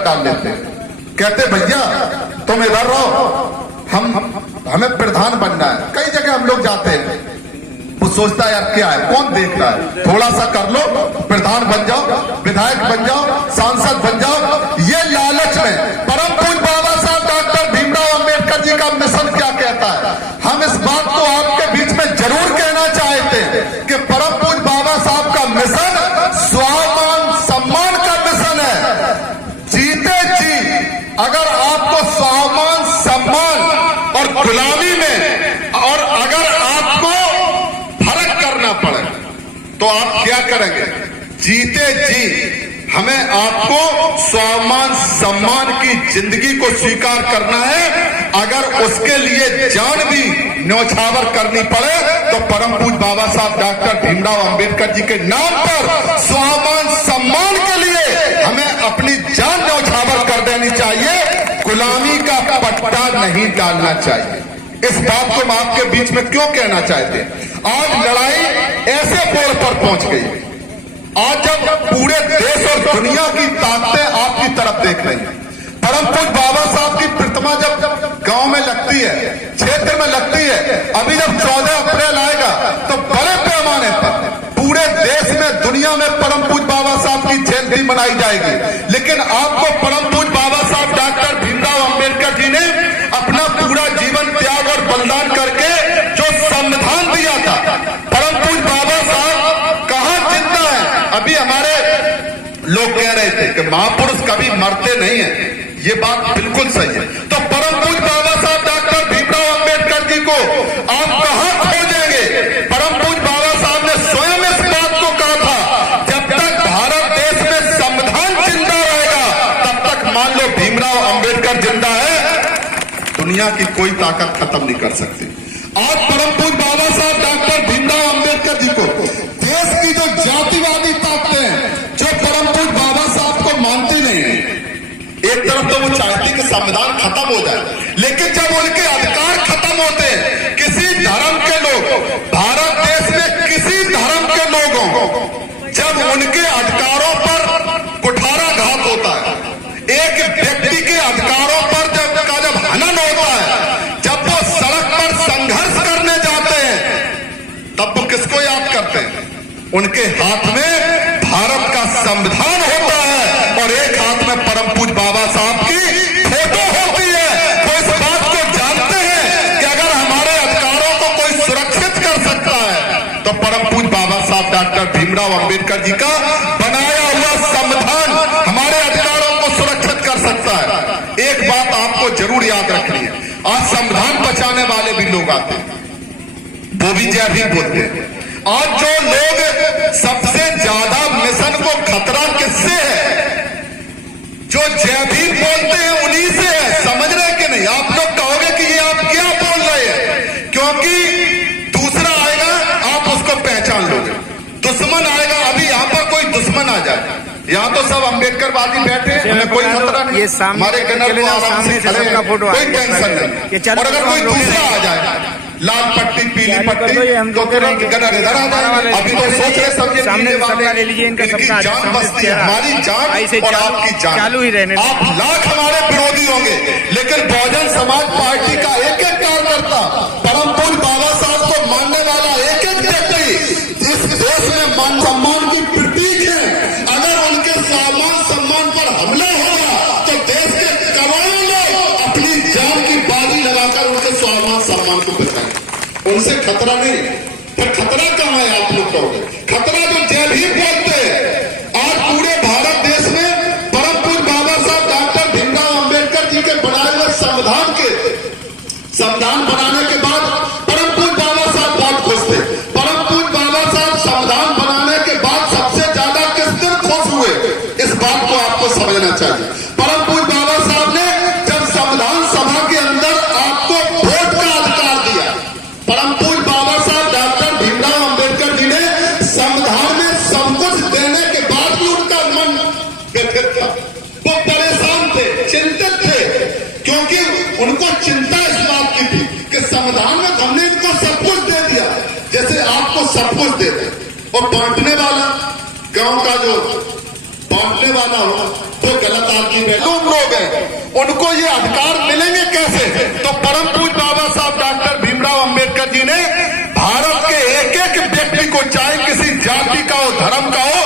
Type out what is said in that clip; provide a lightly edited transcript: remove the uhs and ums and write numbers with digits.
अंदर डाल लेते हैं। कहते भैया तुम इधर रहो, हमें प्रधान बनना है। कई जगह हम लोग जाते हैं, वो सोचता है यार क्या है, कौन देख रहा है, थोड़ा सा कर लो, प्रधान बन जाओ, विधायक बन जाओ, सांसद बन जाओ। ये लालच में परम पूज्य बाबा साहब डॉक्टर भीमराव अंबेडकर जी का मिशन क्या कहता है, हम इस बात को आपके बीच में जरूर कहना चाहते हैं कि परम पूज्य बाबा साहब का मिशन स्वाभिमान सम्मान का मिशन है। जीते जी अगर आपको स्वाभिमान सम्मान और गुलामी में और अगर आपको फर्क करना पड़े तो आप क्या करेंगे? जीते जी हमें आपको स्वाभिमान सम्मान की जिंदगी को स्वीकार करना है। अगर उसके लिए जान भी न्यौछावर करनी पड़े तो परम पूज्य बाबा साहब डॉक्टर भीमराव अंबेडकर जी के नाम पर स्वाभिमान सम्मान के लिए हमें अपनी जान न्यौछावर कर देनी चाहिए। गुलामी का पट्टा नहीं डालना चाहिए। इस बात को हम आपके बीच में क्यों कहना चाहते हैं? आज लड़ाई ऐसे मोड़ पर पहुंच गई। आज जब पूरे देश और दुनिया की ताकतें आपकी तरफ देख रही हैं, परम पूज्य बाबा साहब की प्रतिमा जब गांव में लगती है, क्षेत्र में लगती है, अभी जब 14 अप्रैल आएगा तो बड़े पैमाने पर पूरे देश में दुनिया में परम पूज्य बाबा साहब की जयंती मनाई जाएगी। लेकिन आपको परम पूज्य बाबा साहब डॉक्टर भीमराव अंबेडकर जी ने अपना पूरा जीवन त्याग और बलिदान करके जो संविधान दिया था, परम पूज्य बाबा साहब कहां जिंदा है? अभी हमारे लोग कह रहे थे कि महापुरुष कभी मरते नहीं है, ये बात बिल्कुल सही है। तो परम पूज्य बाबा साहब डॉक्टर भीमराव अंबेडकर जी को आप कहां खोजेंगे? परम पूज्य बाबा साहब ने स्वयं इस बात को कहा था, जब तक भारत देश में संविधान जिंदा रहेगा तब तक मान लो भीमराव अंबेडकर जिंदा है, दुनिया की कोई ताकत खत्म नहीं कर सकती। आज परम पूज्य बाबा साहब डॉक्टर भीमराव अंबेडकर जी को देश की जो जातिवादी ताकतें हैं, जो परम पूज्य बाबा साहब को मानती नहीं है, एक तरफ तो वो चाहती कि संविधान खत्म हो जाए, लेकिन जब उनके अधिकार खत्म होते हैं, किसी धर्म के लोग, भारत देश में किसी धर्म के लोगों, जब उनके अधिकारों पर कुठाराघात होता है, एक व्यक्ति के अधिकारों पर जब हनन होता है, जब वो सड़क पर संघर्ष करने जाते हैं, तब वो किसको याद करते हैं? उनके हाथ में भारत का संविधान होता है और एक हाथ में परम पूज्य बाबा साहब की फोटो होती है। वो इस बात को जानते हैं कि अगर हमारे अधिकारों को कोई सुरक्षित कर सकता है तो परम पूज्य बाबा साहब डॉक्टर भीमराव अंबेडकर जी का बनाया हुआ संविधान हमारे अधिकारों को सुरक्षित कर सकता है। एक बात आपको जरूर याद रखनी है, आज संविधान बचाने वाले भी लोग आते हैं, वो भी जय भीम बोलते हैं। आज जो लोग सबसे ज्यादा मिशन को खतरा किससे है? जो जय भीम बोलते हैं उन्हीं से है। समझ रहे कि नहीं? आप लोग कहोगे कि ये आप क्या बोल रहे हैं, क्योंकि दूसरा आएगा आप उसको पहचान लोगे, दुश्मन आएगा। अभी यहाँ पर कोई दुश्मन आ जाए, यहाँ तो सब अम्बेडकरवादी बैठे हैं, हमें कोई खतरा नहीं, हमारे किनारे आराम से खड़े हैं, कोई टेंशन नहीं। और अगर कोई दूसरा आ जाए, लाल पट्टी पीली पट्टी, तो तुरंत गनर इधर आ जाए। अभी तो सोच रहे सब ये सामने ले लीजिए, इनका सबका जान बसती है, हमारी जान और आपकी जान चालू ही रहने। आप लाख हमारे विरोधी होंगे, लेकिन बहुजन समाज पार्टी का एक एक कार्यकर्ता, परम पूज्य बाबा साहब को मानने वाला एक एक व्यक्ति इस देश में मान सम्मान की प्रतीक है। अगर उनके स्वाभिमान सम्मान पर हमला होगा तो देश के करोड़ों लोग अपनी जान की बाजी लगाकर उनके स्वाभिमान सम्मान को बचाएंगे। उनसे खतरा नहीं, फिर खतरा कहां है? आप लोग कहोगे खतरा जो जय भीम बोलते हैं। आज पूरे भारत देश में परम पूज्य बाबा साहब डॉक्टर भीमराव अंबेडकर जी के बनाए हुए संविधान बनाने के बाद परम पूज्य बाबा साहब बहुत खुश थे। परम पूज्य बाबा साहब संविधान बनाने के बाद सबसे ज्यादा किस दिन खुश हुए, इस बात को आपको समझना चाहिए। परम पूज्य बाबा साहब ने जब संविधान सभा के अंदर आपको वोट का अधिकार दिया, परम पूज्य बाबा साहब डॉक्टर भीमराव अंबेडकर जी ने संविधान में सब कुछ देने के बाद भी उनका मन व्यथित था, वो परेशान थे, चिंतित थे, क्योंकि उनको चिंता इस बात की थी कि संविधान में हमने इनको सब कुछ दे दिया, जैसे आपको सब कुछ दे दे। और बांटने वाला गांव का जो बांटने वाला हो तो गलत आदमी बैठूम लोग हैं, उनको ये अधिकार मिलेंगे कैसे? तो परम पूज्य बाबा साहब डॉक्टर भीमराव अंबेडकर जी ने भारत के एक एक व्यक्ति को, चाहे किसी जाति का हो, धर्म का हो,